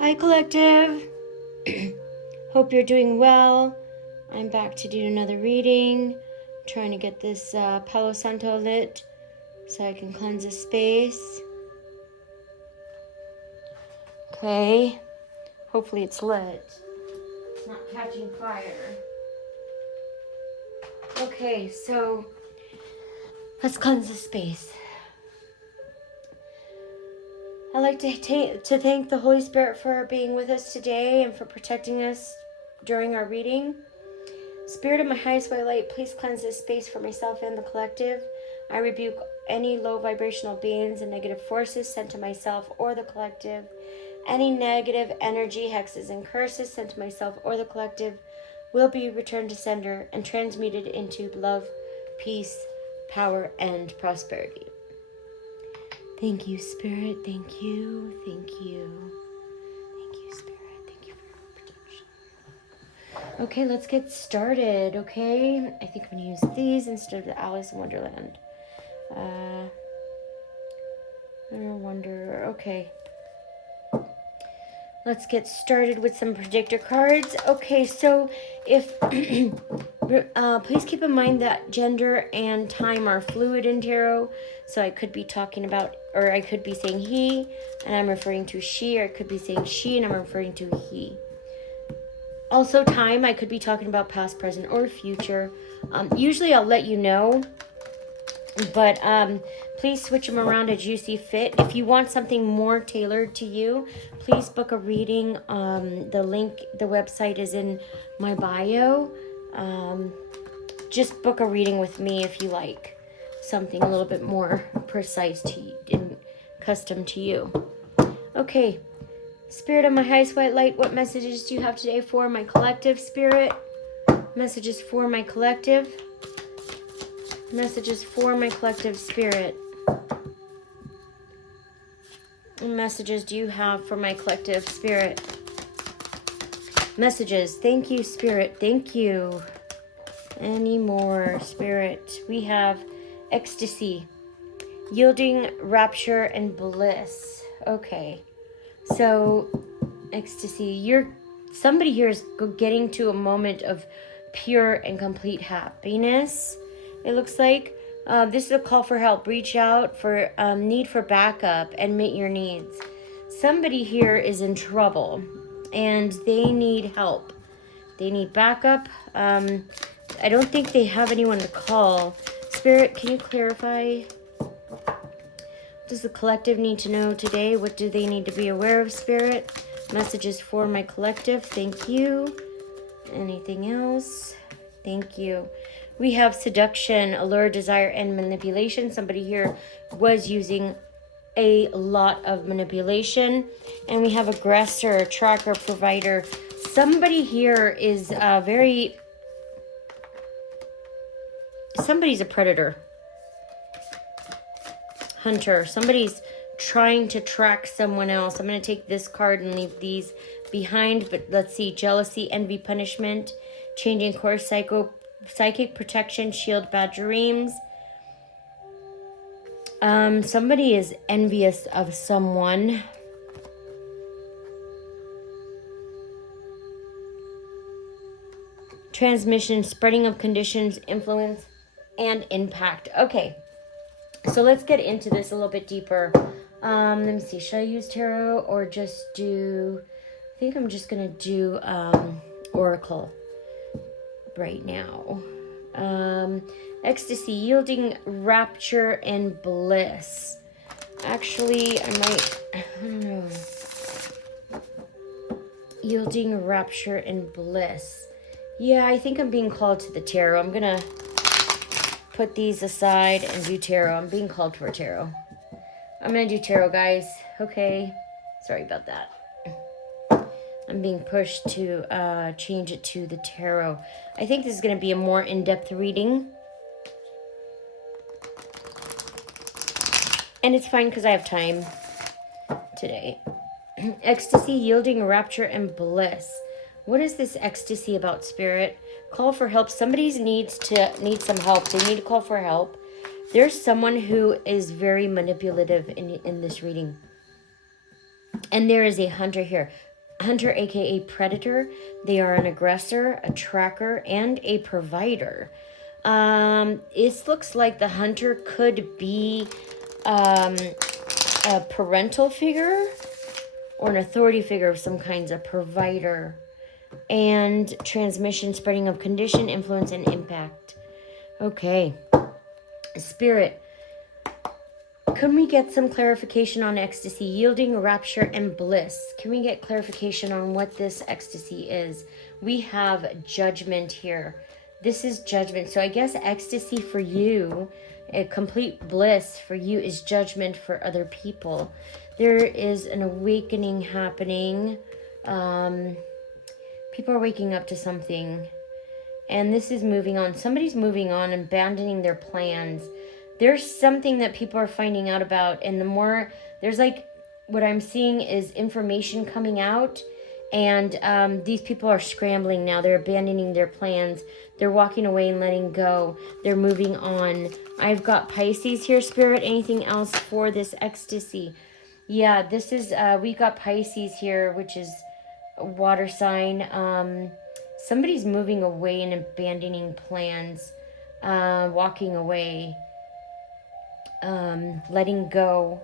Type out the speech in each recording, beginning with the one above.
Hi, Collective. Hope you're doing well. I'm back to do another reading. I'm trying to get this Palo Santo lit so I can cleanse the space. Okay. Hopefully it's lit. It's not catching fire. Okay, so let's cleanse the space. I'd like to thank the Holy Spirit for being with us today and for protecting us during our reading. Spirit of my highest white light, please cleanse this space for myself and the collective. I rebuke any low vibrational beings and negative forces sent to myself or the collective. Any negative energy, hexes, and curses sent to myself or the collective will be returned to sender and transmuted into love, peace, power, and prosperity. Thank you, Spirit. Thank you. Thank you. Thank you, Spirit. Thank you for your protection. Okay, let's get started, okay? I think I'm going to use these instead of the Alice in Wonderland. Okay. Let's get started with some predictor cards. Okay, so if please keep in mind that gender and time are fluid in tarot. So I could be talking about, or I could be saying he, and I'm referring to she, or I could be saying she, and I'm referring to he. Also time, I could be talking about past, present, or future. Usually I'll let you know, but please switch them around as you see fit. If you want something more tailored to you, please book a reading. The link, the website is in my bio. Just book a reading with me if you like something a little bit more precise to you and custom to you. Okay, Spirit of my highest white light, what messages do you have today for my collective, Spirit? Messages for my collective. Messages for my collective, Spirit. What messages do you have for my collective, Spirit? Messages. Thank you, Spirit. Thank you. Any more, Spirit? We have ecstasy, yielding, rapture, and bliss. Okay. So, ecstasy. Somebody here is getting to a moment of pure and complete happiness. It looks like this is a call for help. Reach out for need for backup and meet your needs. Somebody here is in trouble and they need help. They need backup. I don't think they have anyone to call. Spirit, can you clarify? Does the collective need to know today? What do they need to be aware of, Spirit? Messages for my collective. Thank you. Anything else? Thank you. We have seduction, allure, desire, and manipulation. Somebody here was using a lot of manipulation. And we have aggressor, tracker, provider. Somebody here is somebody's a predator. Hunter. Somebody's trying to track someone else. I'm going to take this card and leave these behind. But let's see. Jealousy, envy, punishment, changing course, psychic protection, shield, bad dreams. Somebody is envious of someone. Transmission, spreading of conditions, influence, and impact. Okay. So let's get into this a little bit deeper. Let me see. Should I use tarot or just do... I think I'm just going to do Oracle right now. Ecstasy, yielding, rapture, and bliss. Actually, I don't know. Yielding, rapture, and bliss. Yeah, I think I'm being called to the tarot. I'm going to put these aside and do tarot. I'm being called for tarot. I'm going to do tarot, guys. Okay. Sorry about that. I'm being pushed to change it to the tarot. I think this is going to be a more in-depth reading. And it's fine because I have time today. Ecstasy, yielding, rapture, and bliss. What is this ecstasy about, Spirit? Call for help. Somebody needs some help. They need to call for help. There's someone who is very manipulative in this reading. And there is a hunter here. Hunter, aka predator. They are an aggressor, a tracker, and a provider. This looks like the hunter could be a parental figure or an authority figure of some kinds, a provider, and transmission, spreading of condition, influence, and impact. Okay. Spirit, can we get some clarification on ecstasy? Yielding, rapture, and bliss. Can we get clarification on what this ecstasy is? We have judgment here. This is judgment. So I guess ecstasy for you, a complete bliss for you, is judgment for other people. There is an awakening happening. People are waking up to something. And this is moving on. Somebody's moving on and abandoning their plans. There's something that people are finding out about. And the more, there's like, what I'm seeing is information coming out. And these people are scrambling now. They're abandoning their plans. They're walking away and letting go. They're moving on. I've got Pisces here, Spirit. Anything else for this ecstasy? Yeah, this is, we got Pisces here, which is a water sign. Somebody's moving away and abandoning plans, walking away, letting go.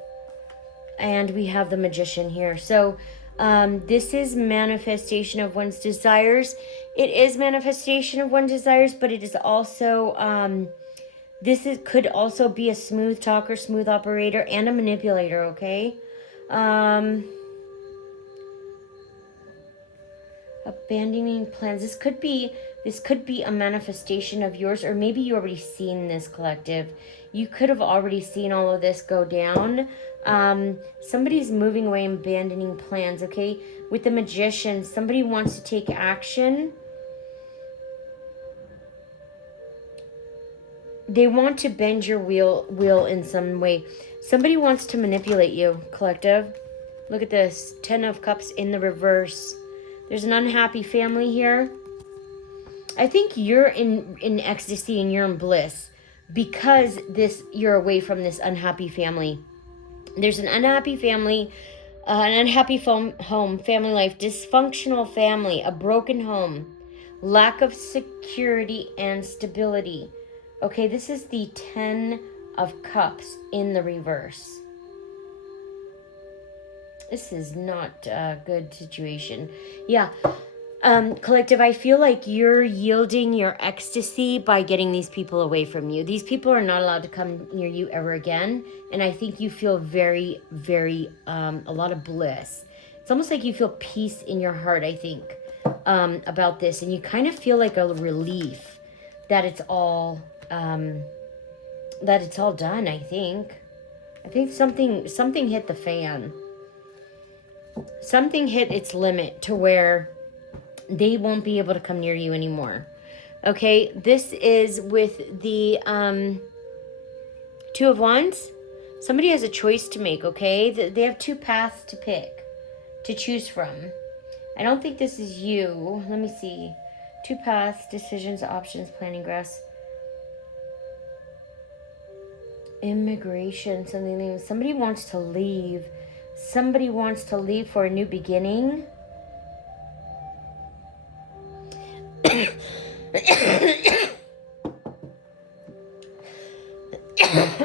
And we have the Magician here. So this is manifestation of one's desires. It is manifestation of one's desires, but it is also, could also be a smooth talker, smooth operator, and a manipulator, okay? Abandoning plans. This could be a manifestation of yours, or maybe you already seen this, collective. You could have already seen all of this go down. Somebody's moving away and abandoning plans, okay? With the Magician, somebody wants to take action. They want to bend your wheel in some way. Somebody wants to manipulate you, collective. Look at this. 10 of Cups in the reverse. There's an unhappy family here. I think you're in ecstasy and you're in bliss because you're away from this unhappy family. There's an unhappy family, an unhappy home, family life, dysfunctional family, a broken home, lack of security and stability. Okay, this is the 10 of Cups in the reverse. This is not a good situation. Yeah. Collective, I feel like you're yielding your ecstasy by getting these people away from you. These people are not allowed to come near you ever again. And I think you feel very, very, a lot of bliss. It's almost like you feel peace in your heart, I think, about this. And you kind of feel like a relief that it's all done, I think. I think something hit the fan. Something hit its limit to where they won't be able to come near you anymore. Okay, this is with the 2 of Wands. Somebody has a choice to make, okay? They have 2 paths to pick, to choose from. I don't think this is you. Let me see. 2 paths, decisions, options, planning, grass. Immigration, something. Somebody wants to leave. Somebody wants to leave for a new beginning.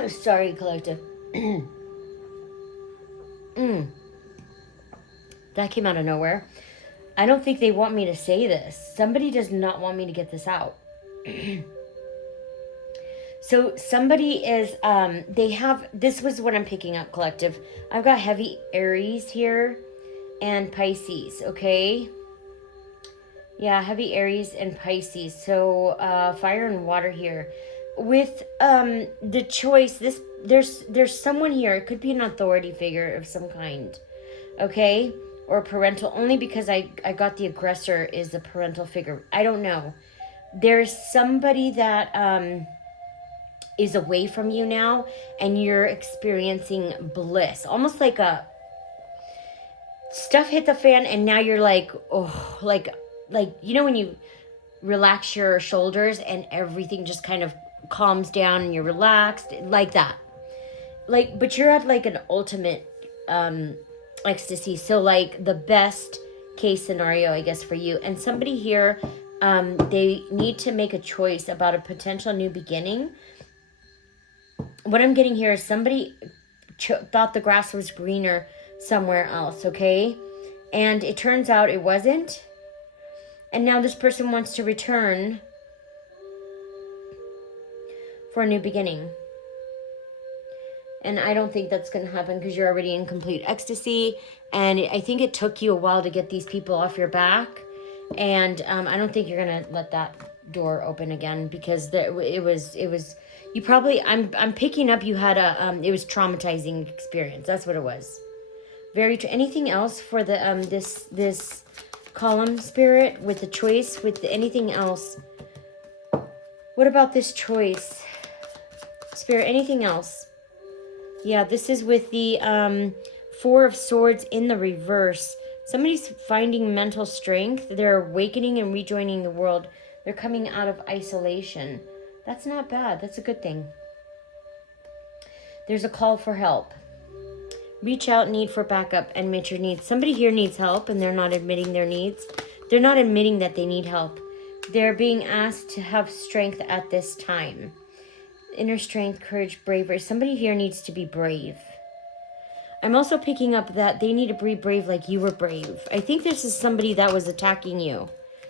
Sorry, collective. That came out of nowhere. I don't think they want me to say this. Somebody does not want me to get this out. So somebody is, this was what I'm picking up, collective. I've got heavy Aries here and Pisces, okay? Yeah, heavy Aries and Pisces. So fire and water here. With the choice, there's someone here. It could be an authority figure of some kind, okay? Or parental, only because I got the aggressor is the parental figure. I don't know. There's somebody that is away from you now, and you're experiencing bliss. Almost like stuff hit the fan, and now you're like, oh, like you know when you relax your shoulders and everything just kind of calms down and you're relaxed, like that. Like, but you're at like an ultimate ecstasy. So like the best case scenario, I guess, for you. And somebody here, they need to make a choice about a potential new beginning. What I'm getting here is somebody thought the grass was greener somewhere else, okay? And it turns out it wasn't. And now this person wants to return for a new beginning. And I don't think that's going to happen because you're already in complete ecstasy. And I think it took you a while to get these people off your back. And I don't think you're going to let that door open again because it was you probably, I'm picking up you had it was traumatizing experience. That's what it was. Anything else for the this column, Spirit, with the choice, with anything else? What about this choice, Spirit? Anything else? Yeah, this is with the Four of Swords in the reverse. Somebody's finding mental strength. They're awakening and rejoining the world. They're coming out of isolation. That's not bad. That's a good thing. There's a call for help. Reach out, need for backup, and admit your needs. Somebody here needs help, and they're not admitting their needs. They're not admitting that they need help. They're being asked to have strength at this time. Inner strength, courage, bravery. Somebody here needs to be brave. I'm also picking up that they need to be brave like you were brave. I think this is somebody that was attacking you,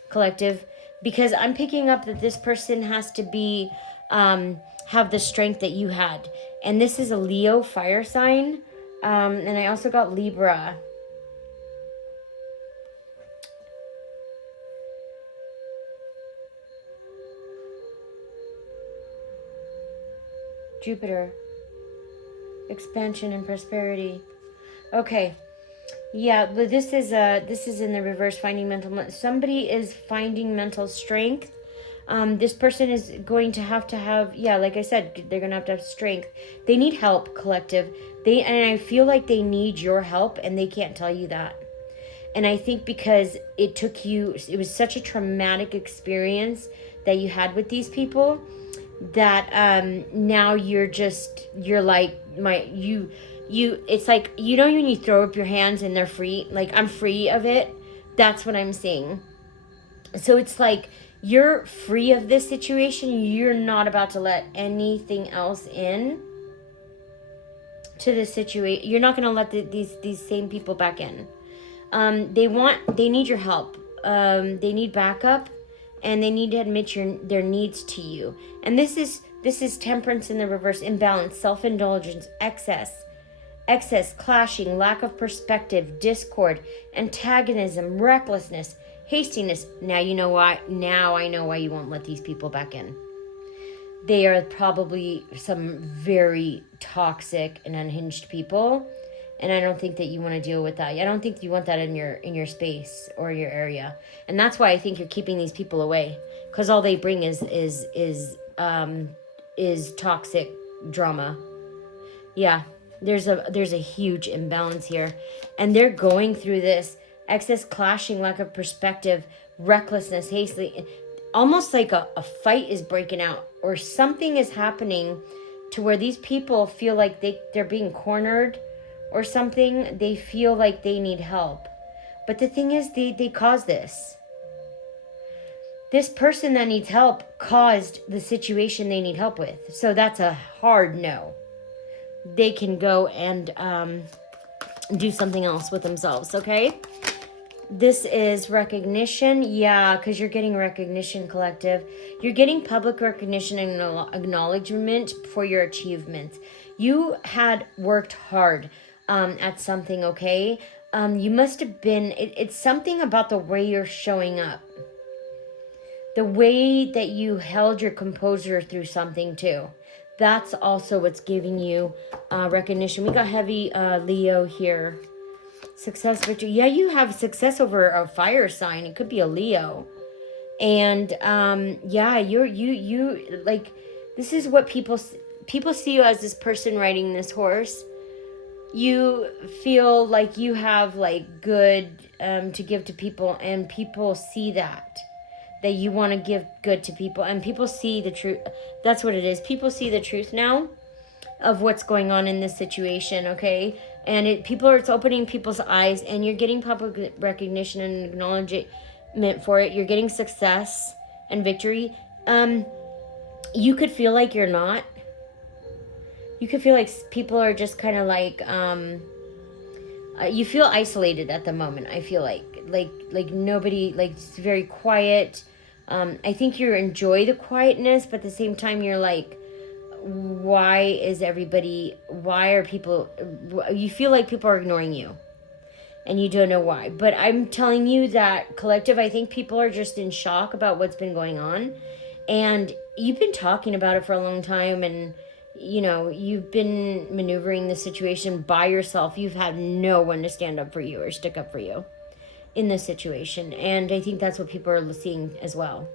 collective, because I'm picking up that this person has to be, have the strength that you had. And this is a Leo fire sign. And I also got Libra. Jupiter. Expansion and prosperity. Okay. Yeah, but this is in the reverse, finding mental. Somebody is finding mental strength. This person is going to have, yeah, like I said, they're going to have strength. They need help, collective. And I feel like they need your help, and they can't tell you that. And I think because it was such a traumatic experience that you had with these people, that now you're like it's like, you know, when you throw up your hands and they're free, like, I'm free of it. That's what I'm seeing. So it's like you're free of this situation. You're not about to let anything else in to this situation. You're not going to let these same people back in. They need your help. They need backup, and they need to admit their needs to you. And this is temperance in the reverse, imbalance, self-indulgence, excess, clashing, lack of perspective, discord, antagonism, recklessness, hastiness. Now you know why. Now I know why you won't let these people back in. They are probably some very toxic and unhinged people, and I don't think that you want to deal with that. I don't think you want that in your space or your area, and that's why I think you're keeping these people away, because all they bring is toxic drama. Yeah, there's a huge imbalance here, and they're going through this excess, clashing, lack of perspective, recklessness, hastily, almost like a fight is breaking out, or something is happening to where these people feel like they're being cornered or something. They feel like they need help. But the thing is, they caused this. This person that needs help caused the situation they need help with. So that's a hard no. They can go and do something else with themselves, okay? This is recognition. Yeah, because you're getting recognition, collective. You're getting public recognition and acknowledgement for your achievements. You had worked hard at something, okay? You must have been, it's something about the way you're showing up. The way that you held your composure through something too. That's also what's giving you recognition. We got heavy Leo here. Success, victory. Yeah, you have success over a fire sign. It could be a Leo. And yeah, you like, this is what people see you as this person riding this horse. You feel like you have like good to give to people, and people see that you want to give good to people, and people see the truth. That's what it is. People see the truth now of what's going on in this situation, okay? And it's opening people's eyes, and you're getting public recognition and acknowledgement for it. You're getting success and victory. You could feel like you're not. You could feel like people are just kind of like, you feel isolated at the moment. I feel like nobody, like it's very quiet. I think you enjoy the quietness, but at the same time you're like, why are people, you feel like people are ignoring you and you don't know why. But I'm telling you that, collective, I think people are just in shock about what's been going on, and you've been talking about it for a long time, and you've been maneuvering the situation by yourself. You've had no one to stand up for you or stick up for you in this situation, and I think that's what people are seeing as well,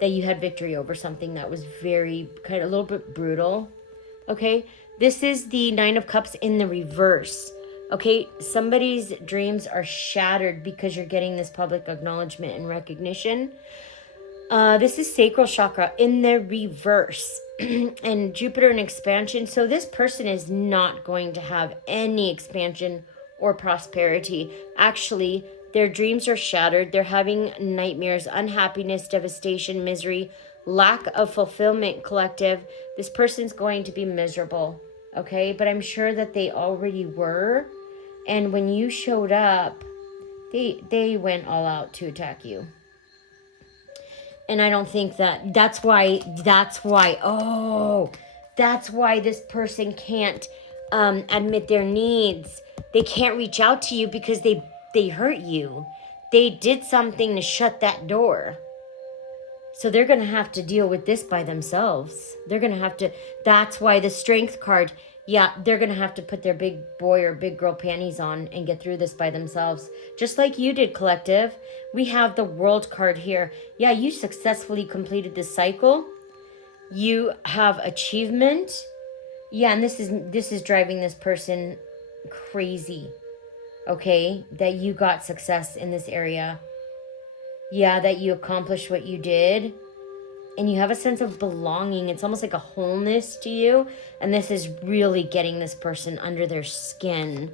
that you had victory over something that was very kind of a little bit brutal. Okay, this is the Nine of Cups in the reverse. Okay, somebody's dreams are shattered because you're getting this public acknowledgement and recognition. This is sacral chakra in the reverse and Jupiter in expansion. So this person is not going to have any expansion or prosperity. Actually, their dreams are shattered. They're having nightmares, unhappiness, devastation, misery, lack of fulfillment, collective. This person's going to be miserable, okay? But I'm sure that they already were. And when you showed up, they went all out to attack you. And I don't think that's why this person can't admit their needs. They can't reach out to you because they hurt you. They did something to shut that door. So they're going to have to deal with this by themselves. They're going to have to, that's why the Strength card, they're going to have to put their big boy or big girl panties on and get through this by themselves. Just like you did, collective. We have the World card here. Yeah, you successfully completed this cycle. You have achievement. Yeah, and this is driving this person crazy. Okay, that you got success in this area. Yeah, that you accomplished what you did. And you have a sense of belonging. It's almost like a wholeness to you. And this is really getting this person under their skin.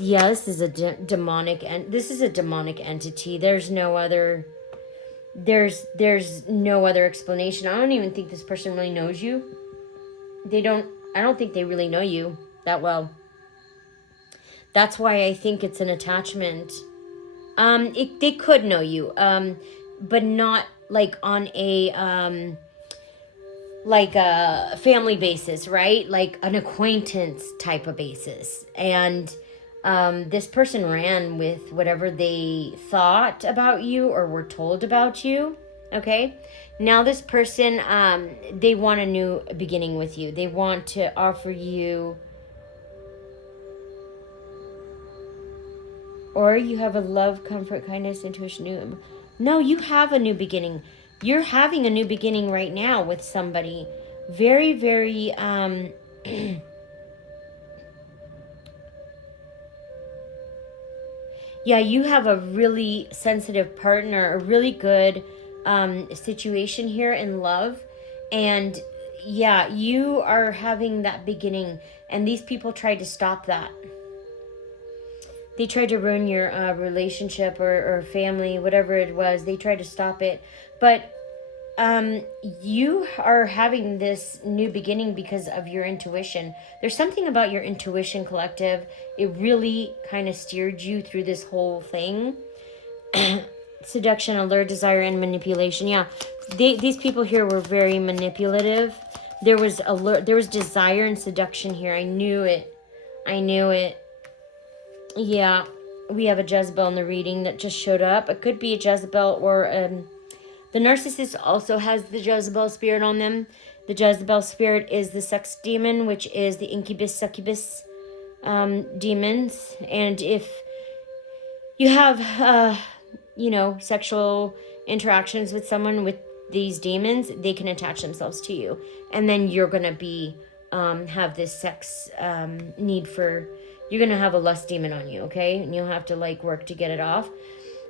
Yeah, this is a demonic entity. There's no other explanation. I don't even think this person really knows you. I don't think they really know you that well. That's why I think it's an attachment. They could know you, but not like on a family basis, right? Like an acquaintance type of basis. And this person ran with whatever they thought about you or were told about you. Okay, now this person, they want a new beginning with you. They want to offer you, or you have a love, comfort, kindness, intuition, no, you have a new beginning. You're having a new beginning right now with somebody. Very, very, yeah, you have a really sensitive partner, a really good situation here in love. And yeah, you are having that beginning. And these people tried to stop that. They tried to ruin your relationship or family, whatever it was. They tried to stop it. But you are having this new beginning because of your intuition. There's something about your intuition, collective. It really kind of steered you through this whole thing. Seduction, allure, desire, and manipulation. Yeah, these people here were very manipulative. There was desire and seduction here. I knew it. Yeah, we have a Jezebel in the reading that just showed up. It could be a Jezebel, or the narcissist also has the Jezebel spirit on them. The Jezebel spirit is the sex demon, which is the incubus, succubus demons. And if you have, sexual interactions with someone with these demons, they can attach themselves to you. And then you're going to be, have this sex need for... You're going to have a lust demon on you, okay? And you'll have to, work to get it off.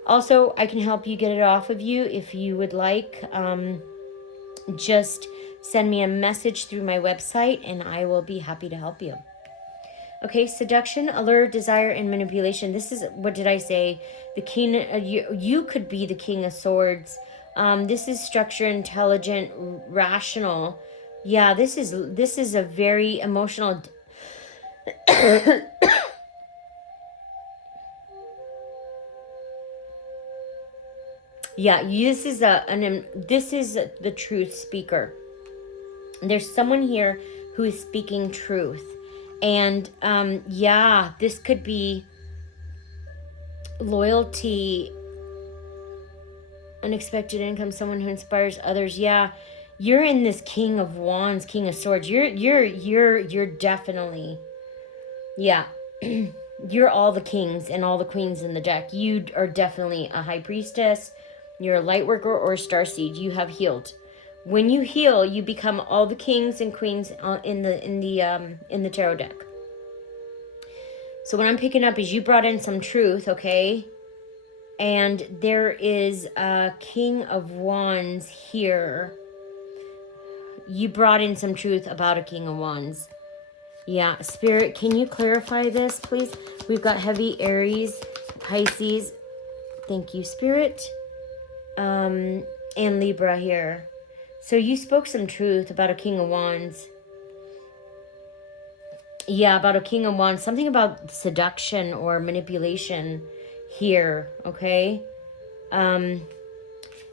Also, I can help you get it off of you if you would like. Just send me a message through my website, and I will be happy to help you. Okay, seduction, allure, desire, and manipulation. This is, what did I say? The king, you could be the king of swords. This is structure, intelligent, rational. Yeah, this is a very emotional. Yeah, this is the truth speaker. There's someone here who is speaking truth, and yeah, this could be loyalty, unexpected income, someone who inspires others. Yeah, you're in this King of Wands, King of Swords. You're definitely, yeah. You're all the kings and all the queens in the deck. You are definitely a high priestess. You're a light worker or a star seed. You have healed. When you heal, you become all the kings and queens in the tarot deck. So what I'm picking up is you brought in some truth, okay? And there is a King of Wands here. You brought in some truth about a King of Wands. Yeah, Spirit, can you clarify this, please? We've got heavy Aries, Pisces. Thank you, Spirit. And Libra here. So you spoke some truth about a King of Wands. Yeah, about a King of Wands. Something about seduction or manipulation here, okay? And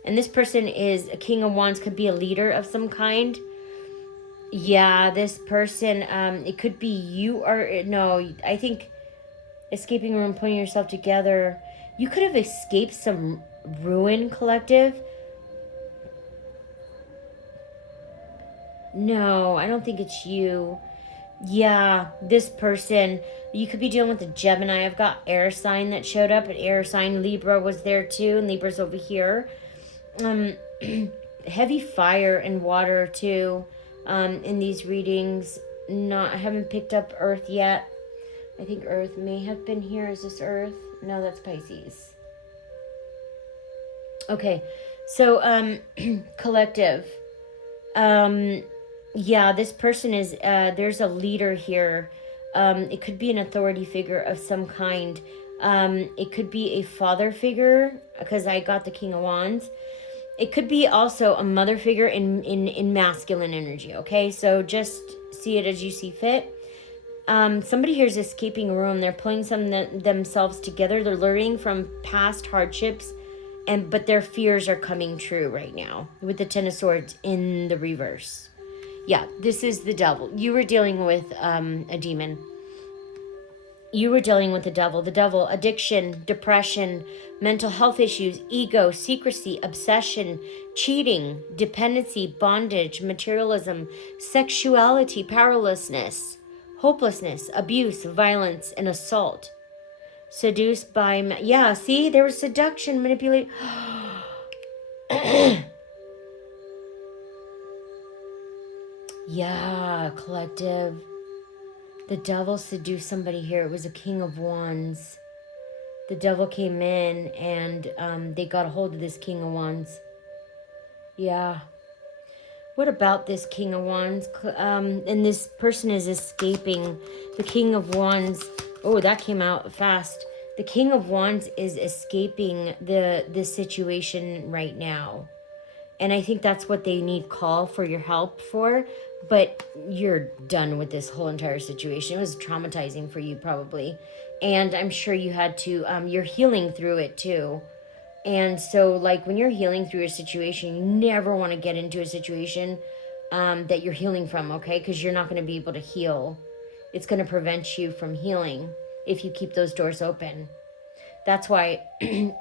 this person is a King of Wands, could be a leader of some kind. Yeah, this person, it could be you are, no, I think escaping room, putting yourself together. You could have escaped some ruin, collective. No, I don't think it's you. Yeah, this person, you could be dealing with a Gemini. I've got air sign that showed up. An air sign, Libra was there too, and Libra's over here. Heavy fire and water too, in these readings. I haven't picked up Earth yet. I think Earth may have been here. Is this Earth? No, that's Pisces. Okay, so collective. Yeah, this person is, there's a leader here. It could be an authority figure of some kind. It could be a father figure, because I got the King of Wands. It could be also a mother figure in masculine energy, okay? So just see it as you see fit. Somebody here is escaping a room. They're pulling themselves together. They're learning from past hardships, but their fears are coming true right now with the Ten of Swords in the reverse. Yeah, this is the devil. You were dealing with a demon. You were dealing with the devil, addiction, depression, mental health issues, ego, secrecy, obsession, cheating, dependency, bondage, materialism, sexuality, powerlessness, hopelessness, abuse, violence, and assault. Seduced by, yeah, see, there was seduction, manipulation. Yeah, collective. The devil seduced somebody here. It was a King of Wands. The devil came in and they got a hold of this King of Wands. Yeah. What about this King of Wands? And this person is escaping. The King of Wands. Oh, that came out fast. The King of Wands is escaping the situation right now. And I think that's what they need call for your help for. But you're done with this whole entire situation. It was traumatizing for you probably. And I'm sure you had to, you're healing through it too. And so like when you're healing through a situation, you never want to get into a situation that you're healing from, okay? Because you're not going to be able to heal. It's going to prevent you from healing if you keep those doors open. That's why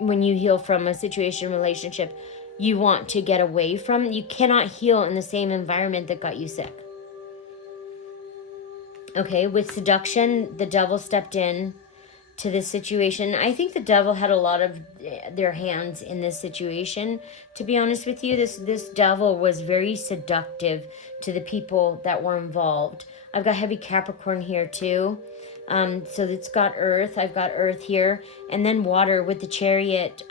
when you heal from a situation, relationship, you want to get away from. You cannot heal in the same environment that got you sick. Okay, with seduction, the devil stepped in to this situation. I think the devil had a lot of their hands in this situation. To be honest with you, this devil was very seductive to the people that were involved. I've got heavy Capricorn here too. So it's got earth. I've got earth here. And then water with the Chariot.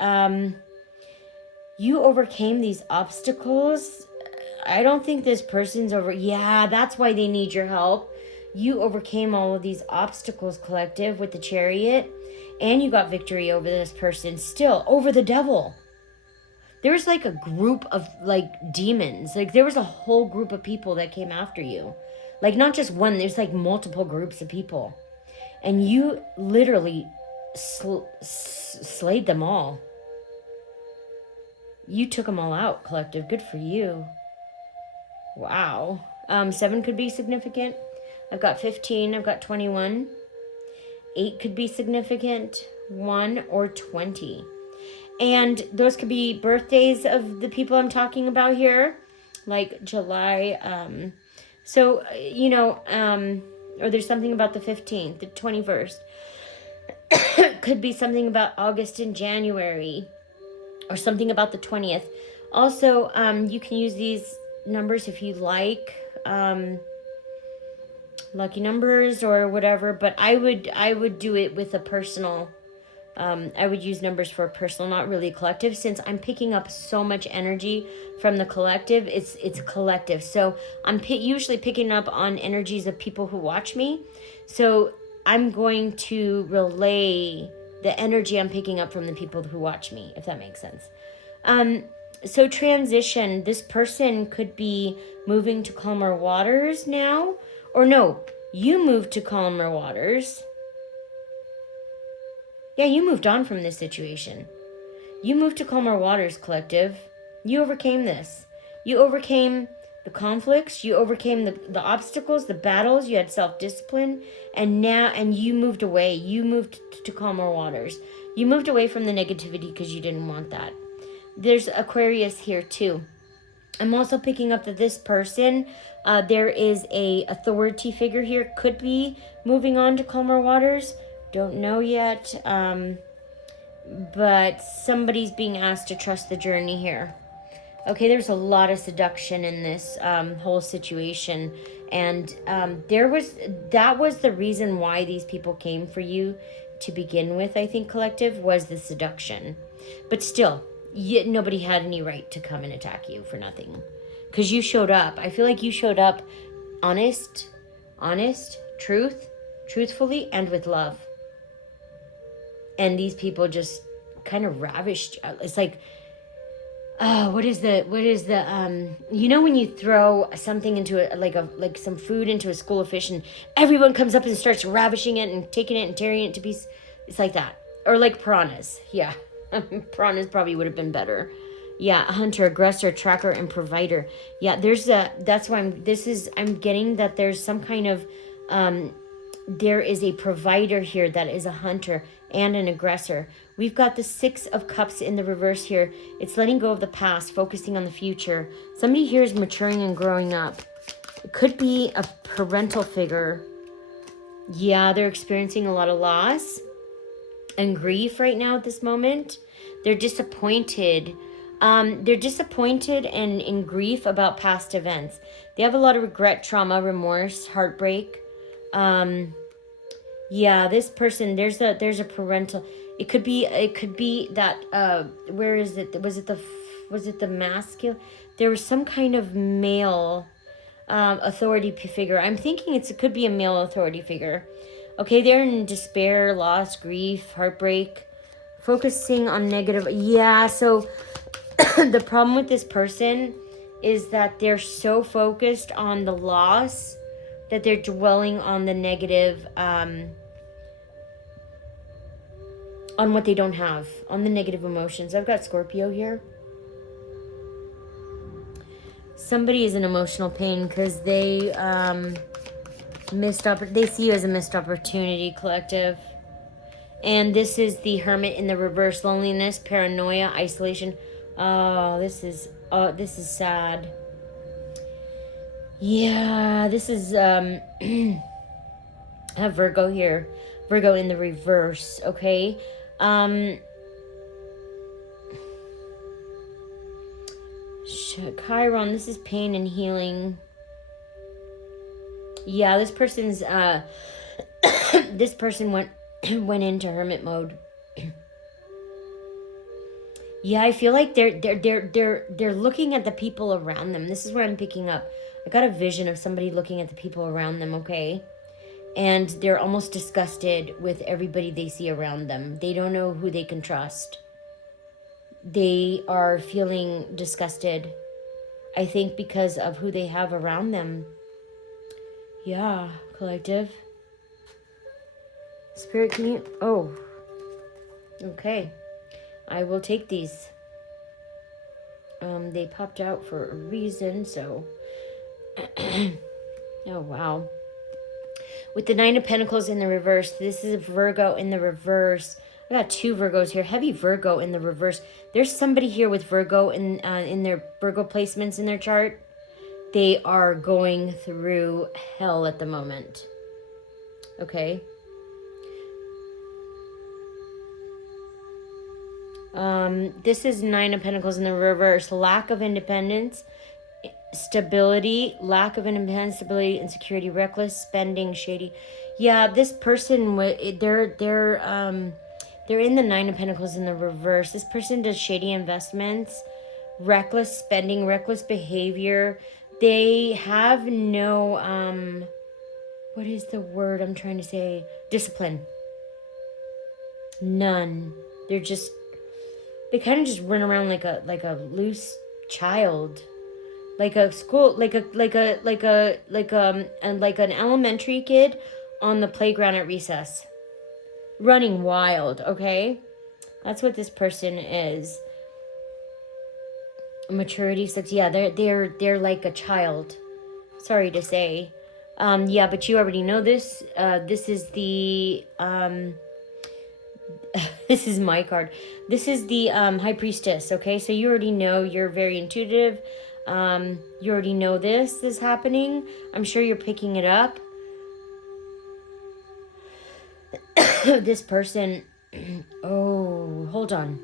You overcame these obstacles. I don't think this person's over. Yeah, that's why they need your help. You overcame all of these obstacles, Collective, with the Chariot, and you got victory over this person, still over the devil. There was like a group of like demons. Like there was a whole group of people that came after you. Like not just one, there's like multiple groups of people. And you literally slayed them all. You took them all out, Collective. Good for you. Wow. 7 could be significant. I've got 15. I've got 21. 8 could be significant. 1 or 20. And those could be birthdays of the people I'm talking about here. Like July. Or there's something about the 15th, the 21st. Could be something about August and January. Or something about the 20th. Also, you can use these numbers if you like. Lucky numbers or whatever. But I would do it with a personal. I would use numbers for a personal, not really a collective. Since I'm picking up so much energy from the collective, it's collective. So I'm usually picking up on energies of people who watch me. So I'm going to relay the energy I'm picking up from the people who watch me, if that makes sense. So transition, this person could be moving to calmer waters now. Or no, you moved to calmer waters. Yeah, you moved on from this situation. You moved to calmer waters, Collective. You overcame this. You overcame the conflicts. You overcame the obstacles, the battles. You had self-discipline. And you moved away. You moved to calmer waters. You moved away from the negativity because you didn't want that. There's Aquarius here too. I'm also picking up that this person, there is a authority figure here. Could be moving on to calmer waters. Don't know yet. But somebody's being asked to trust the journey here. Okay, there's a lot of seduction in this whole situation. And that was the reason why these people came for you to begin with, I think, Collective, was the seduction. But still, nobody had any right to come and attack you for nothing. Because you showed up. I feel like you showed up honest, truthfully, and with love. And these people just kind of ravished. It's like, what is the when you throw something into like some food into a school of fish and everyone comes up and starts ravishing it and taking it and tearing it to pieces. It's like that. Or like piranhas. Yeah. Piranhas probably would have been better. Yeah, hunter, aggressor, tracker, and provider. Yeah, that's why I'm getting that there's some kind of, there is a provider here that is a hunter and an aggressor. We've got the 6 of Cups in the reverse here. It's letting go of the past, focusing on the future. Somebody here is maturing and growing up. It could be a parental figure. Yeah, they're experiencing a lot of loss and grief right now at this moment. They're disappointed. They're disappointed and in grief about past events. They have a lot of regret, trauma, remorse, heartbreak. Yeah, this person, there's a parental. It could be that where is it? Was it the masculine? There was some kind of male authority figure. I'm thinking it could be a male authority figure. Okay, they're in despair, loss, grief, heartbreak, focusing on negative. Yeah, so the problem with this person is that they're so focused on the loss that they're dwelling on the negative, on what they don't have, on the negative emotions. I've got Scorpio here. Somebody is in emotional pain because they they see you as a missed opportunity, Collective. And this is the Hermit in the reverse. Loneliness, paranoia, isolation. Oh, this is sad. Yeah, this is I have Virgo here. Virgo in the reverse, okay? Chiron, this is pain and healing. Yeah, this person's this person went into hermit mode. Yeah, I feel like they're looking at the people around them. This is what I'm picking up. I got a vision of somebody looking at the people around them, okay? and they're almost disgusted with everybody they see around them. They don't know who they can trust. They are feeling disgusted, I think, because of who they have around them. Yeah, collective. Spirit, can you... Oh. Okay. I will take these. They popped out for a reason, so... Oh, wow. With the Nine of Pentacles in the reverse, this is a Virgo in the reverse. I got 2 Virgos here. Heavy Virgo in the reverse. There's somebody here with Virgo in their Virgo placements in their chart. They are going through hell at the moment. Okay. This is Nine of Pentacles in the reverse. Lack of independence, stability, lack of independence, stability, insecurity, reckless spending, shady. Yeah, this person, they're in the Nine of Pentacles in the reverse. This person does shady investments, reckless spending, reckless behavior. They have no, what is the word I'm trying to say? Discipline. None. They kind of just run around like a loose child. Like a school, like an elementary kid on the playground at recess. Running wild, okay? That's what this person is. Maturity 6. Yeah, they're like a child. Sorry to say. Yeah, but you already know this. This is the this is my card. This is the High Priestess, okay? So you already know, you're very intuitive. You already know this is happening. I'm sure you're picking it up. This person, oh, hold on.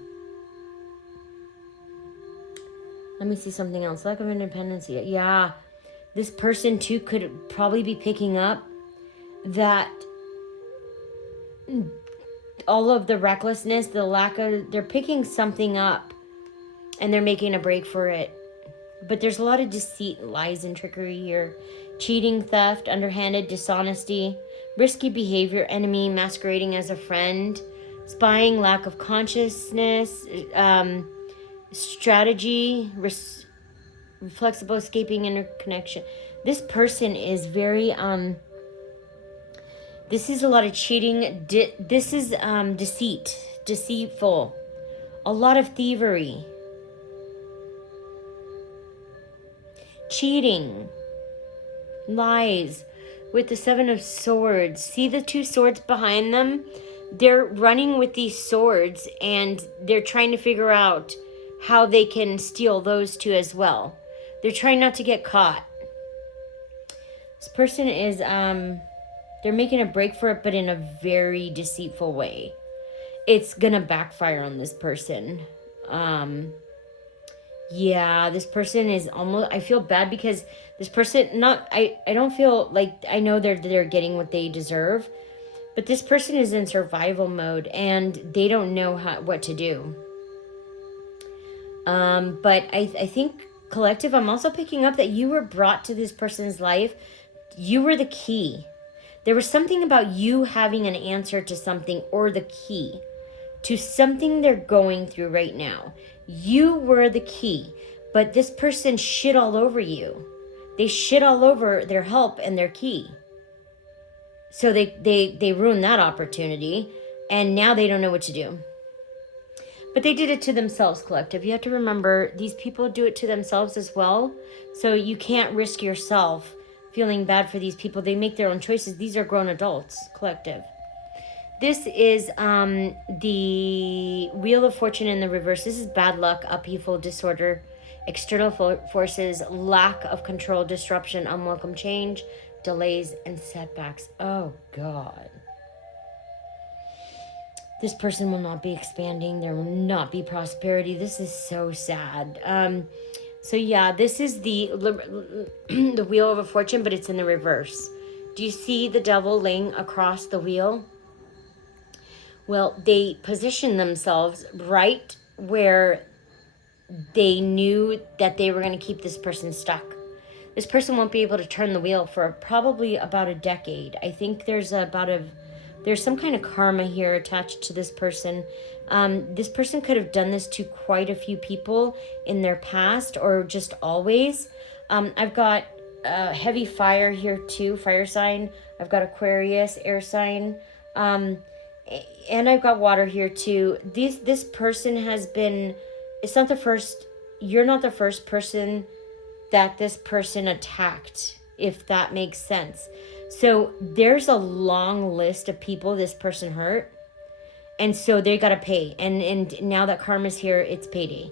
Let me see something else. Lack of independence. Yeah, this person too could probably be picking up that all of the recklessness, the lack of, they're picking something up and they're making a break for it. But there's a lot of deceit, lies, and trickery here. Cheating, theft, underhanded, dishonesty, risky behavior, enemy masquerading as a friend, spying, lack of consciousness, strategy, flexible escaping interconnection. This person is very, this is a lot of cheating. This is deceit, deceitful, a lot of thievery. Cheating, lies, with the 7 of Swords. See the 2 swords behind them? They're running with these swords and they're trying to figure out how they can steal those 2 as well. They're trying not to get caught. This person is, they're making a break for it, but in a very deceitful way. It's gonna backfire on this person. Yeah, this person is almost, I feel bad because this person, I don't feel like, I know they're getting what they deserve, but this person is in survival mode and they don't know what to do. But I think, collective, I'm also picking up that you were brought to this person's life. You were the key. There was something about you having an answer to something, or the key to something they're going through right now. You were the key, but this person shit all over you. They shit all over their help and their key. So they ruined that opportunity, and now they don't know what to do. But they did it to themselves, collective. You have to remember, these people do it to themselves as well. So you can't risk yourself feeling bad for these people. They make their own choices. These are grown adults, collective. This is the Wheel of Fortune in the reverse. This is bad luck, upheaval, disorder, external forces, lack of control, disruption, unwelcome change, delays, and setbacks. Oh, God. This person will not be expanding. There will not be prosperity. This is so sad. So yeah, this is the Wheel of Fortune, but it's in the reverse. Do you see the devil laying across the wheel? Well, they position themselves right where they knew that they were going to keep this person stuck. This person won't be able to turn the wheel for probably about a decade. I think there's some kind of karma here attached to this person. This person could have done this to quite a few people in their past, or just always. I've got heavy fire here too, fire sign. I've got Aquarius, air sign. And I've got water here too. This person has been, you're not the first person that this person attacked, if that makes sense. So there's a long list of people this person hurt, and so they got to pay. And now that karma's here, it's payday.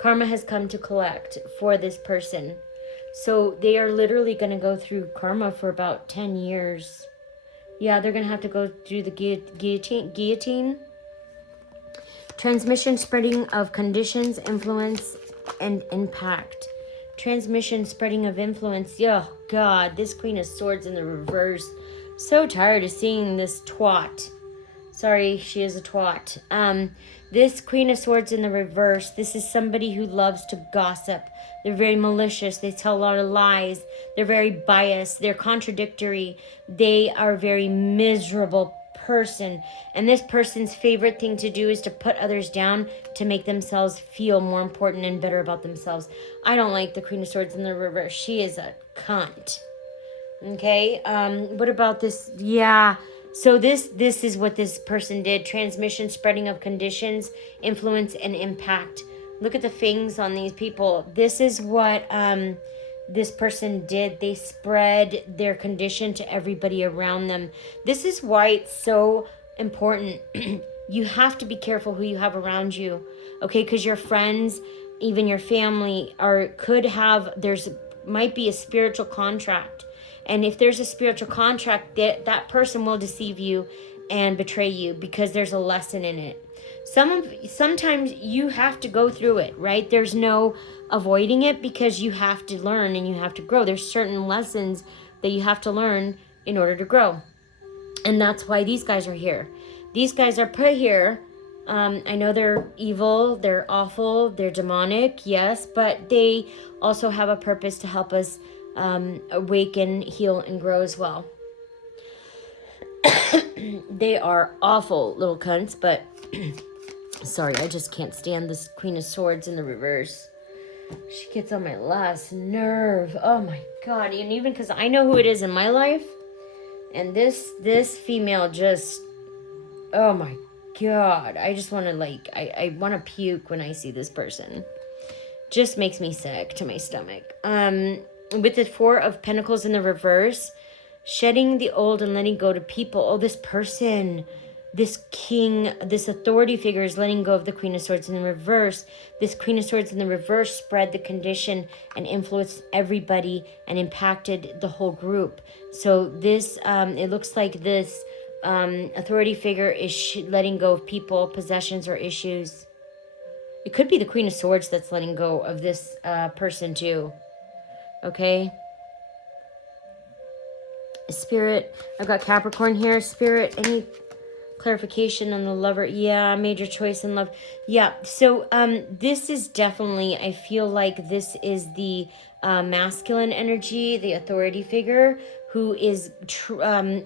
Karma has come to collect for this person. So they are literally going to go through karma for about 10 years. Yeah, they're going to have to go through the guillotine. Transmission, spreading of conditions, influence, and impact. Transmission, spreading of influence. Oh, God, this Queen of Swords in the reverse. So tired of seeing this twat. Sorry, she is a twat. This Queen of Swords in the reverse, this is somebody who loves to gossip. They're very malicious. They tell a lot of lies. They're very biased. They're contradictory. They are a very miserable person. And this person's favorite thing to do is to put others down to make themselves feel more important and better about themselves. I don't like the Queen of Swords in the reverse. She is a cunt. Okay, what about this? Yeah, so this is what this person did. Transmission, spreading of conditions, influence, and impact. Look at the fangs on these people. This is what this person did. They spread their condition to everybody around them. This is why it's so important. You have to be careful who you have around you, okay? Because your friends, even your family, might be a spiritual contract. And if there's a spiritual contract, that person will deceive you and betray you because there's a lesson in it. Sometimes you have to go through it, right? There's no avoiding it because you have to learn and you have to grow. There's certain lessons that you have to learn in order to grow. And that's why these guys are here. These guys are put here. I know they're evil, they're awful, they're demonic, yes, but they also have a purpose to help us awaken, heal, and grow as well. They are awful little cunts, but sorry, I just can't stand this Queen of Swords in the reverse. She gets on my last nerve. Oh my God. And even because I know who it is in my life, and this female just, oh my God. I just want to I want to puke when I see this person. Just makes me sick to my stomach. With the Four of Pentacles in the reverse, shedding the old and letting go to people. Oh, this person, this king, this authority figure is letting go of the Queen of Swords in the reverse. This Queen of Swords in the reverse spread the condition and influenced everybody and impacted the whole group. So this, it looks like this authority figure is letting go of people, possessions, or issues. It could be the Queen of Swords that's letting go of this person too. Okay. Spirit, I've got Capricorn here. Spirit, any clarification on the Lover? Yeah, major choice in love. Yeah, so this is definitely, I feel like this is the masculine energy, the authority figure, who is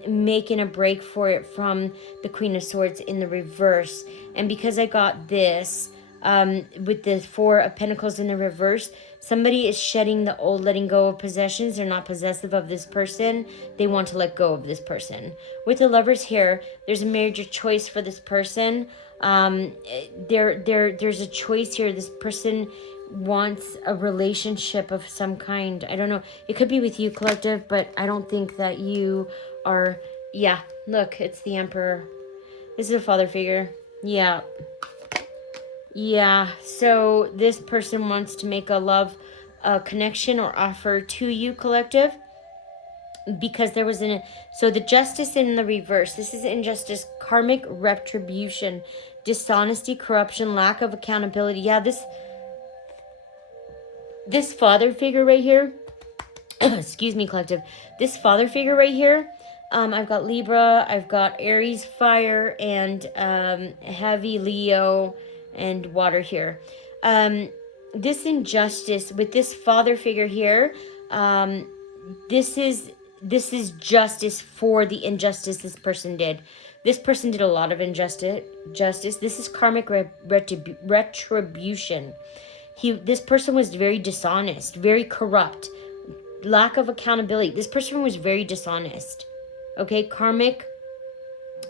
making a break for it from the Queen of Swords in the reverse. And because I got this with the Four of Pentacles in the reverse, somebody is shedding the old, letting go of possessions. They're not possessive of this person. They want to let go of this person. With the Lovers here, there's a major choice for this person. There's a choice here. This person wants a relationship of some kind. I don't know. It could be with you, collective, but I don't think that you are. Yeah, look, it's the Emperor. This is a father figure. Yeah. Yeah, so this person wants to make a love connection or offer to you, collective, because there was so the Justice in the reverse. This is injustice, karmic retribution, dishonesty, corruption, lack of accountability. Yeah, this father figure right here, excuse me, collective, this father figure right here, I've got Libra, I've got Aries fire, and heavy Leo, and water here. This injustice with this father figure here, This is justice for the injustice this person did. This person did a lot of injustice. This is karmic retribution. This person was very dishonest, very corrupt, lack of accountability. This person was very dishonest. Okay, karmic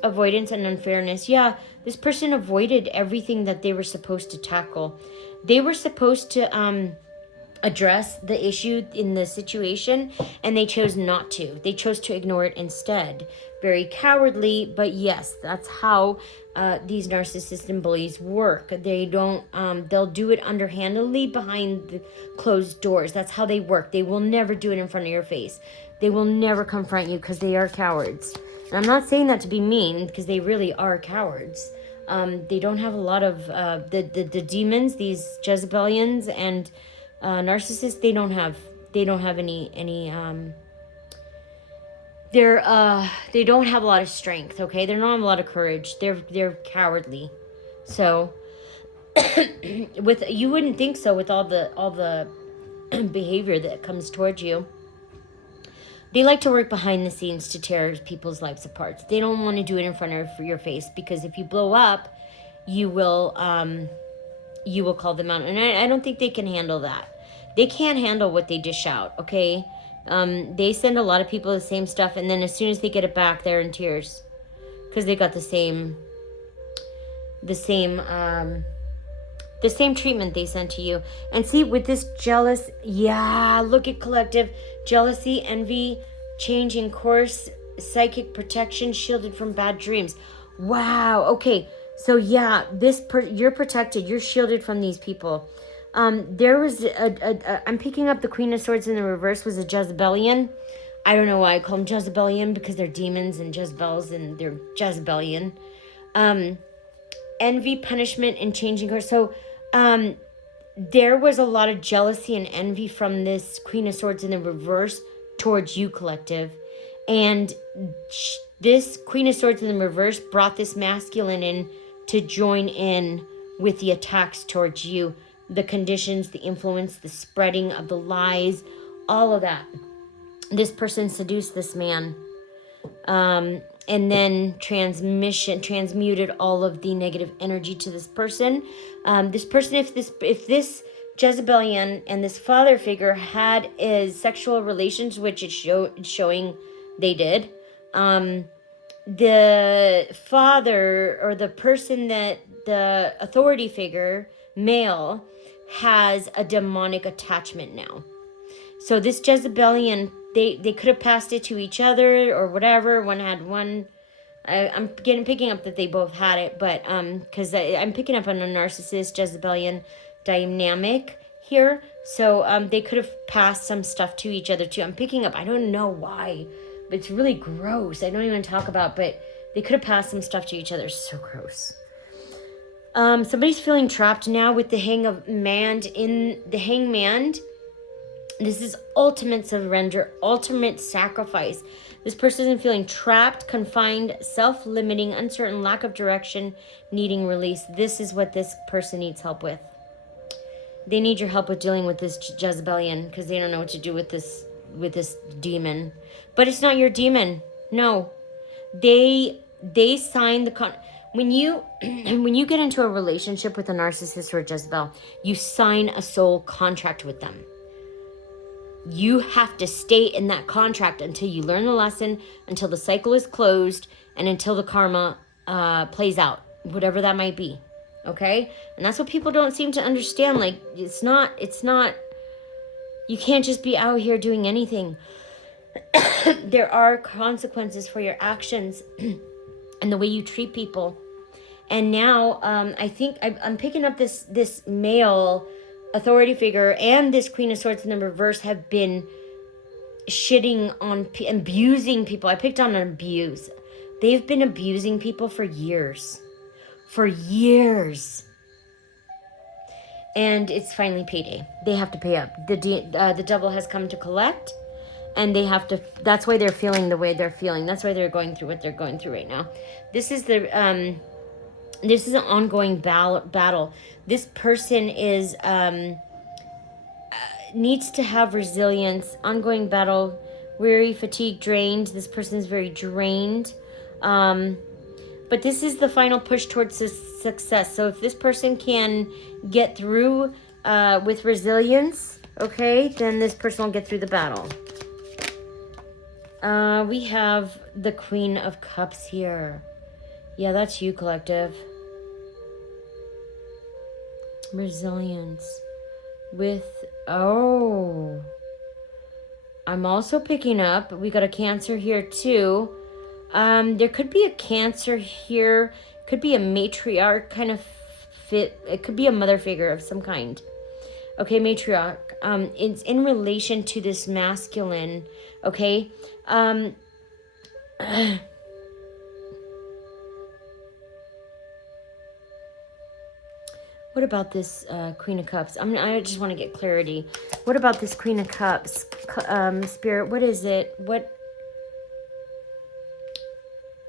avoidance and unfairness. Yeah, this person avoided everything that they were supposed to tackle. They were supposed to address the issue in the situation, and they chose not to. They chose to ignore it instead. Very cowardly, but yes, that's how these narcissists and bullies work. They don't, they'll do it underhandedly behind the closed doors. That's how they work. They will never do it in front of your face. They will never confront you because they are cowards. And I'm not saying that to be mean, because they really are cowards. They don't have a lot of, the demons, these Jezebelians and narcissists, they don't have any they don't have a lot of strength. Okay, they don't have a lot of courage. They're cowardly. So with, you wouldn't think so with all the behavior that comes towards you. They like to work behind the scenes to tear people's lives apart. They don't want to do it in front of your face, because if you blow up, you will call them out, and I don't think they can handle that. They can't handle what they dish out, okay? They send a lot of people the same stuff, and then as soon as they get it back, they're in tears, because they got the same treatment they sent to you. And see, with this jealous, yeah, look at collective jealousy, envy, changing course, psychic protection, shielded from bad dreams. Wow. Okay. So yeah, you're protected. You're shielded from these people. There was I'm picking up the Queen of Swords in the reverse was a Jezebelian. I don't know why I call them Jezebelian, because they're demons and Jezebels, and they're Jezebelian. Envy, punishment, and changing course. So, there was a lot of jealousy and envy from this Queen of Swords in the reverse towards you, collective. And this Queen of Swords in the reverse brought this masculine in to join in with the attacks towards you. The conditions, the influence, the spreading of the lies, all of that. This person seduced this man. And then transmuted all of the negative energy to this person. This person, if this Jezebelian and this father figure had sexual relations, which it's showing they did, the father, or the person that the authority figure, male, has a demonic attachment now. So this Jezebelian, they could have passed it to each other or whatever. One had one. I'm picking up that they both had it, but because I'm picking up on a narcissist Jezebelian dynamic here. So they could have passed some stuff to each other too. I'm picking up. I don't know why, but it's really gross. I don't even talk about, but they could have passed some stuff to each other. So gross. Somebody's feeling trapped now with the hangman. This is ultimate surrender, ultimate sacrifice. This person is feeling trapped, confined, self-limiting, uncertain, lack of direction, needing release. This is what this person needs help with. They need your help with dealing with this Jezebelian, because they don't know what to do with this demon. But it's not your demon. No. They sign the when you get into a relationship with a narcissist or a Jezebel, you sign a soul contract with them. You have to stay in that contract until you learn the lesson, until the cycle is closed, and until the karma plays out, whatever that might be. Okay? And that's what people don't seem to understand. Like, it's not, you can't just be out here doing anything. There are consequences for your actions and the way you treat people. And now, I think I'm picking up this male authority figure and this Queen of Swords in the reverse have been shitting on, abusing people. I picked on abuse. They've been abusing people for years. For years. And it's finally payday. They have to pay up. The devil has come to collect, and they have to, that's why they're feeling the way they're feeling. That's why they're going through what they're going through right now. This is an ongoing battle. This person is, needs to have resilience, ongoing battle, weary, fatigued, drained. This person is very drained. But this is the final push towards success. So if this person can get through with resilience, okay, then this person will get through the battle. We have the Queen of Cups here. Yeah, that's you, collective. Resilience. With, oh, I'm also picking up, we got a Cancer here too. There could be a Cancer here, could be a matriarch kind of fit, it could be a mother figure of some kind. Okay, matriarch. It's in relation to this masculine, okay? What about this Queen of Cups? I just want to get clarity. What about this Queen of Cups? Spirit, what is it? What?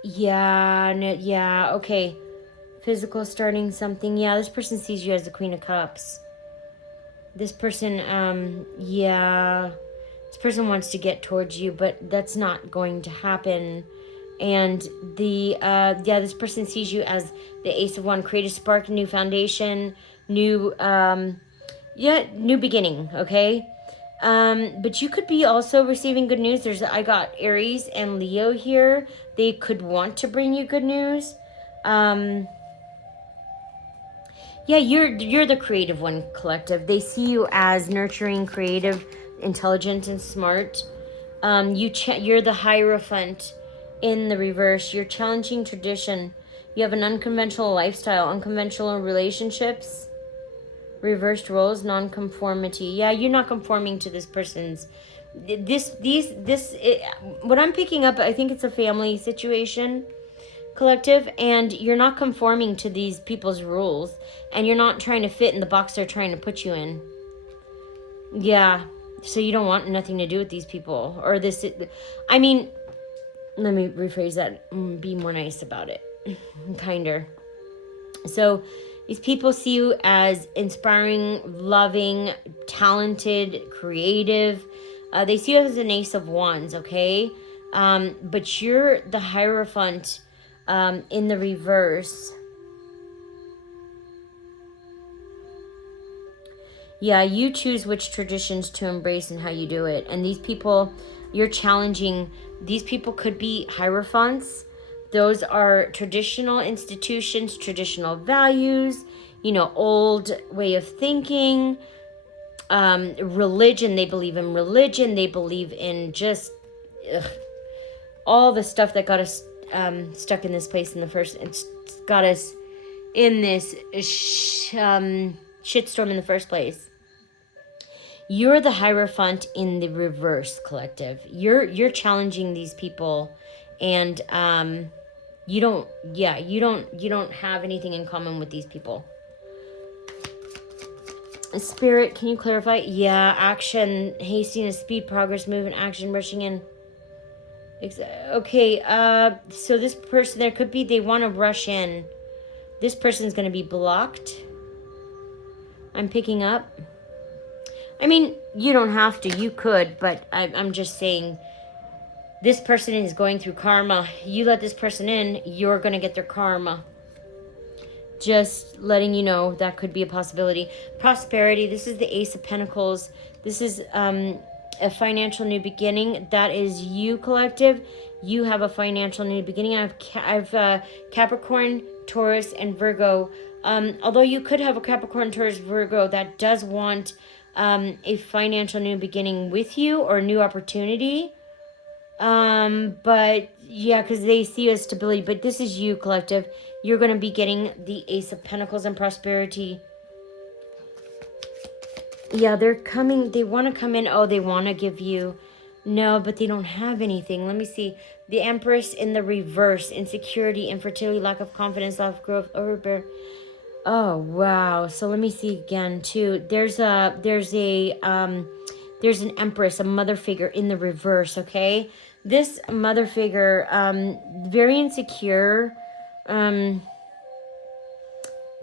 Yeah, okay. Physical, starting something. Yeah, this person sees you as the Queen of Cups. This person, yeah. This person wants to get towards you, but that's not going to happen. And this person sees you as the Ace of Wands. Create a spark, new foundation, new beginning, okay? But you could be also receiving good news. I got Aries and Leo here. They could want to bring you good news. Yeah, you're the creative one, collective. They see you as nurturing, creative, intelligent, and smart. You're the Hierophant in the reverse. You're challenging tradition. You have an unconventional lifestyle, unconventional relationships, reversed roles, non-conformity. Yeah, you're not conforming to this person's. What I'm picking up, I think it's a family situation, collective, and you're not conforming to these people's rules, and you're not trying to fit in the box they're trying to put you in. Yeah, so you don't want nothing to do with these people, or this, I mean, let me rephrase that, be more nice about it, kinder. So these people see you as inspiring, loving, talented, creative. They see you as an Ace of Wands, okay? But you're the Hierophant in the reverse. Yeah, you choose which traditions to embrace and how you do it. And these people, you're challenging. These people could be Hierophants. Those are traditional institutions, traditional values, old way of thinking, religion. They believe in religion. They believe in just all the stuff that got us stuck in this place in the first. It's got us in this shitstorm in the first place. You're the Hierophant in the reverse, collective. You're challenging these people, and you don't have anything in common with these people. Spirit, can you clarify? Yeah, action, hastiness, speed, progress, movement, action, rushing in. Okay, so this person, there could be, they want to rush in. This person's going to be blocked. I'm picking up. I mean, you don't have to. You could, but I'm just saying this person is going through karma. You let this person in, you're going to get their karma. Just letting you know that could be a possibility. Prosperity. This is the Ace of Pentacles. This is a financial new beginning. That is you, collective. You have a financial new beginning. I have Capricorn, Taurus, and Virgo. Although you could have a Capricorn, Taurus, Virgo that does want a financial new beginning with you or new opportunity. But yeah, because they see you as stability. But this is you, collective. You're going to be getting the Ace of Pentacles and prosperity. Yeah, they're coming. They want to come in. Oh, they want to give you. No, but they don't have anything. Let me see. The Empress in the reverse. Insecurity, infertility, lack of confidence, self-growth, overbear. Oh, wow. So let me see again, too. There's an Empress, a mother figure in the reverse, okay? This mother figure, very insecure. They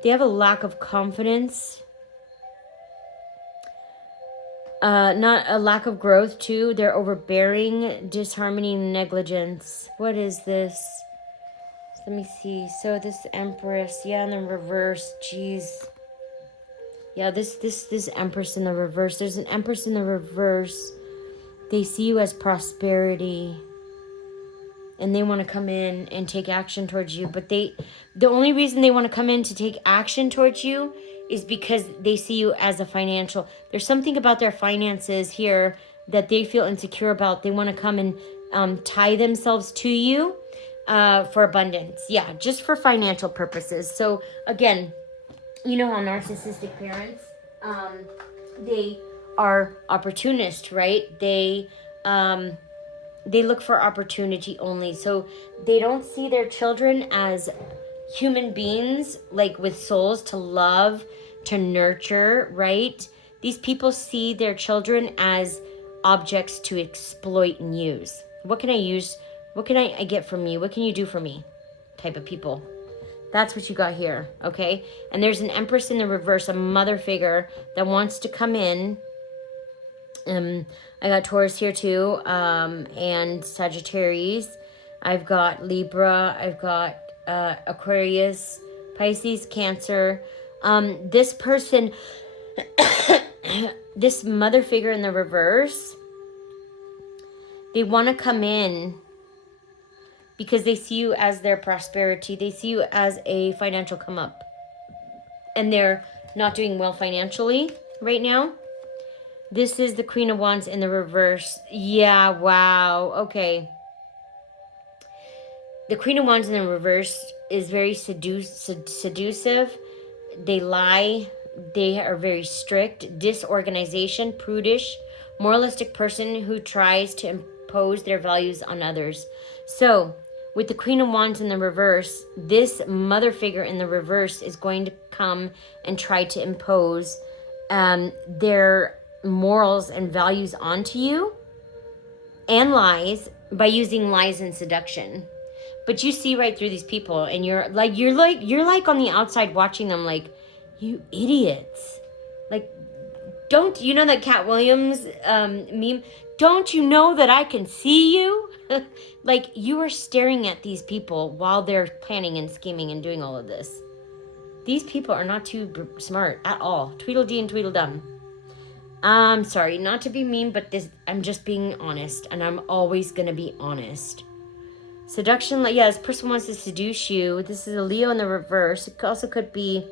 have a lack of confidence. Not a lack of growth too. They're overbearing, disharmony, negligence. What is this? Let me see. So this Empress, yeah, in the reverse. Jeez. Yeah, this Empress in the reverse. There's an Empress in the reverse. They see you as prosperity, and they want to come in and take action towards you. But the only reason they want to come in to take action towards you is because they see you as a financial. There's something about their finances here that they feel insecure about. They want to come and tie themselves to you for abundance. Yeah, just for financial purposes. So again, you know how narcissistic parents, they are opportunist, right? They look for opportunity only. So they don't see their children as human beings, like with souls to love, to nurture, right? These people see their children as objects to exploit and use. What can I use? What can I get from you? What can you do for me? Type of people. That's what you got here, okay? And there's an Empress in the reverse, a mother figure that wants to come in. I got Taurus here too, and Sagittarius. I've got Libra. I've got Aquarius, Pisces, Cancer. This person, this mother figure in the reverse, they want to come in because they see you as their prosperity. They see you as a financial come up. And they're not doing well financially right now. This is the Queen of Wands in the reverse. Yeah, wow. Okay. The Queen of Wands in the reverse is very seductive. They lie. They are very strict. Disorganization, prudish, moralistic person who tries to impose their values on others. So, with the Queen of Wands in the reverse, this mother figure in the reverse is going to come and try to impose their morals and values onto you, and lies, by using lies and seduction. But you see right through these people, and you're like on the outside watching them like, you idiots. Like, don't you know that Cat Williams meme? Don't you know that I can see you? Like, you are staring at these people while they're planning and scheming and doing all of this. These people are not too smart at all. Tweedledee and Tweedledum. I'm sorry, not to be mean, but I'm just being honest, and I'm always going to be honest. Seduction, yeah, this person wants to seduce you. This is a Leo in the reverse. It also could be,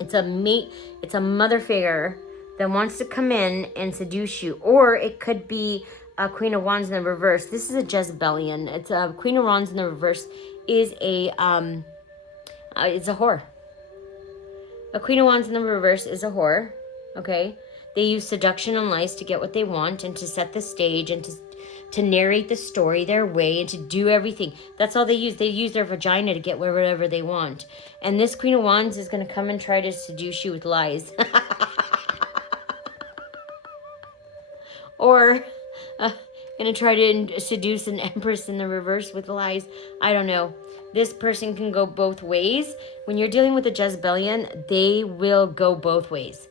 it's a mother figure that wants to come in and seduce you. Or it could be a Queen of Wands in the reverse. This is a Jezebelian. It's a Queen of Wands in the reverse is it's a whore. A Queen of Wands in the reverse is a whore, okay? They use seduction and lies to get what they want and to set the stage and to narrate the story their way and to do everything. That's all they use. They use their vagina to get whatever they want. And this Queen of Wands is going to come and try to seduce you with lies. Or going to try to seduce an Empress in the reverse with lies. I don't know. This person can go both ways. When you're dealing with a Jezebelian, they will go both ways.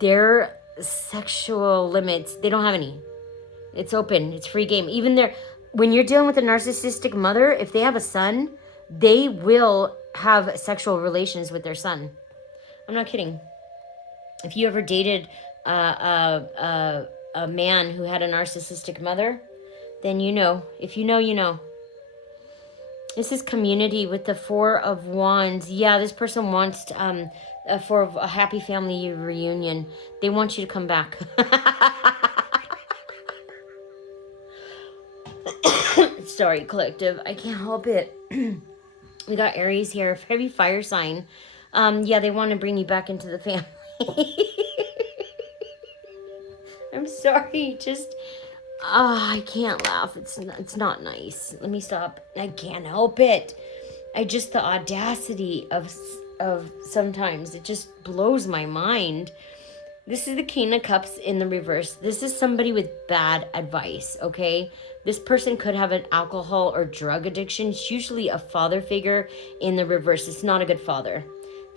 Their sexual limits, they don't have any. It's open. It's free game. Even when you're dealing with a narcissistic mother, if they have a son, they will have sexual relations with their son. I'm not kidding. If you ever dated a man who had a narcissistic mother, then you know. If you know, you know. This is community with the Four of Wands. Yeah, this person wants for a happy family reunion. They want you to come back. Sorry, collective. I can't help it. We got Aries here. Heavy fire sign. Yeah, they want to bring you back into the family. I'm sorry. Just... I can't laugh. It's not nice. Let me stop. I can't help it. The audacity of sometimes, it just blows my mind. This is the King of Cups in the reverse. This is somebody with bad advice, okay? This person could have an alcohol or drug addiction. It's usually a father figure in the reverse. It's not a good father.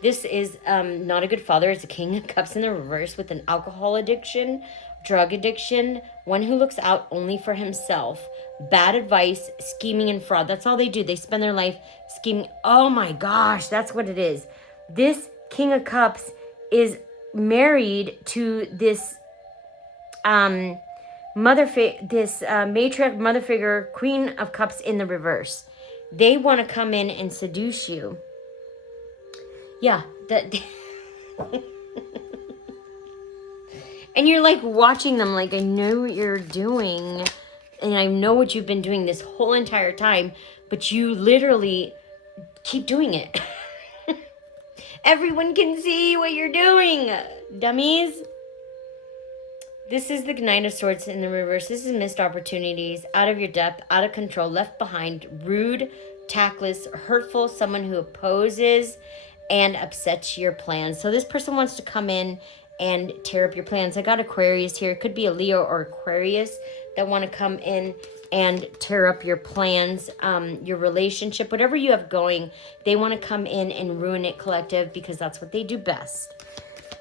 This is not a good father. It's a King of Cups in the reverse with an alcohol addiction drug addiction, one who looks out only for himself, bad advice, scheming, and fraud. That's all they do. They spend their life scheming. Oh my gosh, that's what it is. This King of Cups is married to this matriarch mother figure, Queen of Cups in the reverse. They want to come in and seduce you. Yeah, that. And you're like watching them like, I know what you're doing and I know what you've been doing this whole entire time, but you literally keep doing it. Everyone can see what you're doing, dummies. This is the Knight of Swords in the reverse. This is missed opportunities, out of your depth, out of control, left behind, rude, tactless, hurtful, someone who opposes and upsets your plans. So this person wants to come in and tear up your plans. I got Aquarius here. It could be a Leo or Aquarius that want to come in and tear up your plans, your relationship, whatever you have going. They want to come in and ruin it, collective, because that's what they do best.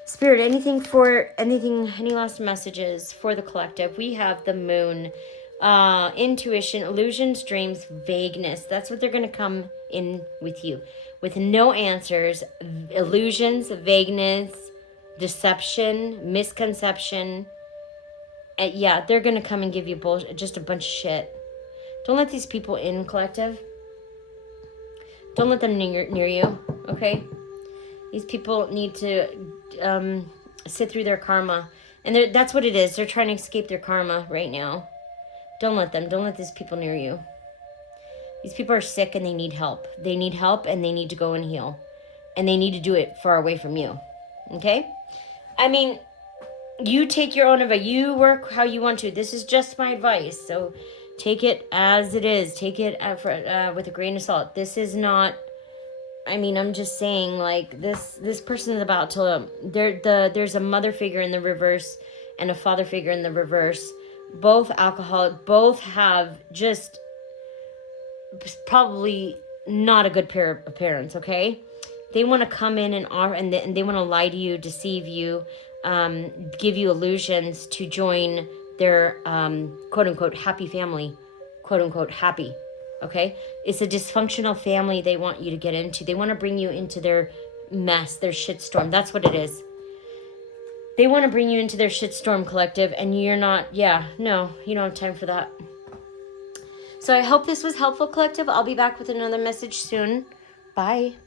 Spirit, any last messages for the collective? We have the Moon, intuition, illusions, dreams, vagueness. That's what they're going to come in with you. With no answers, illusions, vagueness, deception, misconception. Yeah, they're going to come and give you just a bunch of shit. Don't let these people in, collective. Don't let them near you, okay? These people need to sit through their karma. And that's what it is. They're trying to escape their karma right now. Don't let them. Don't let these people near you. These people are sick and they need help. They need help and they need to go and heal. And they need to do it far away from you. Okay? I mean, you take your own advice. You work how you want to. This is just my advice. So take it as it is. Take it with a grain of salt. This is not... I mean, I'm just saying, like, this person is about to... There's a mother figure in the reverse and a father figure in the reverse. Both alcoholic. Both have just... probably not a good pair of parents, okay? They want to come in and they want to lie to you, deceive you, give you illusions to join their quote-unquote happy family, quote-unquote happy, okay? It's a dysfunctional family they want you to get into. They want to bring you into their mess, their shitstorm. That's what it is. They want to bring you into their shitstorm, collective, and you're not, no, you don't have time for that. So I hope this was helpful, collective. I'll be back with another message soon. Bye.